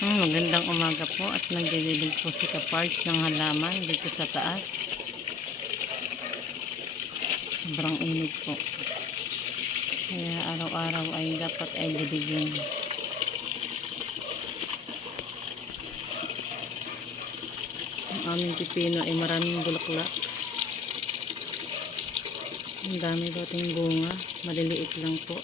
Magandang umaga po at nagdidilig po si Kaparts ng halaman dito sa taas. Sobrang init po. Kaya araw-araw ay dapat ay diligin. Ang aming pipino ay maraming bulaklak. Ang dami dating bunga. Maliliit lang po.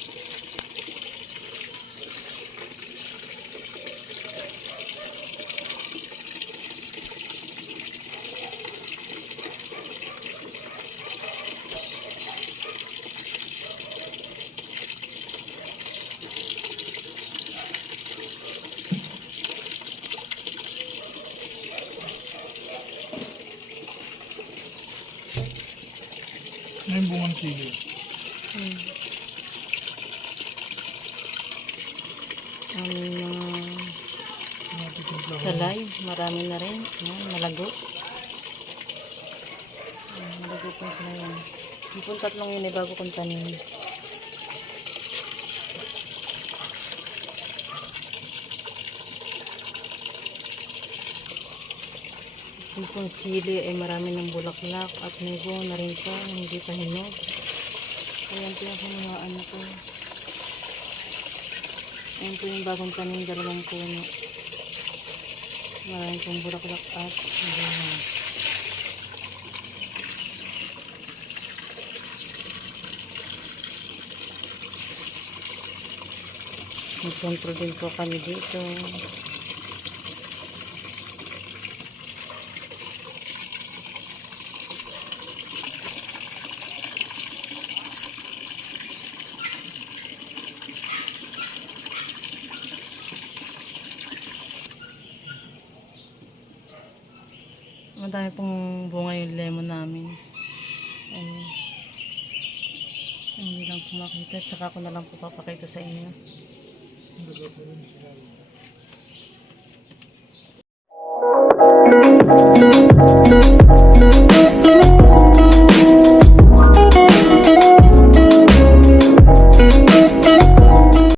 Ano yung bungang sili? Ang salay, marami na rin. Ayan, malago. Malago po sila yan. Yung pong tatlong yun ay bago kong tanim. Yung pong sili ay marami ng bulaklak at may bunga na rin po, hindi pa hinog. Ayan po yung hinuhaan ko. Ayan po yung bagong tanim, dalawang puno. Maraming pong bulaklak at bunga. May sentro din po kami dito. Madami pong bunga yung lemon namin. Ayun. Hindi lang po makita. Tsaka ko na lang po papakita sa inyo.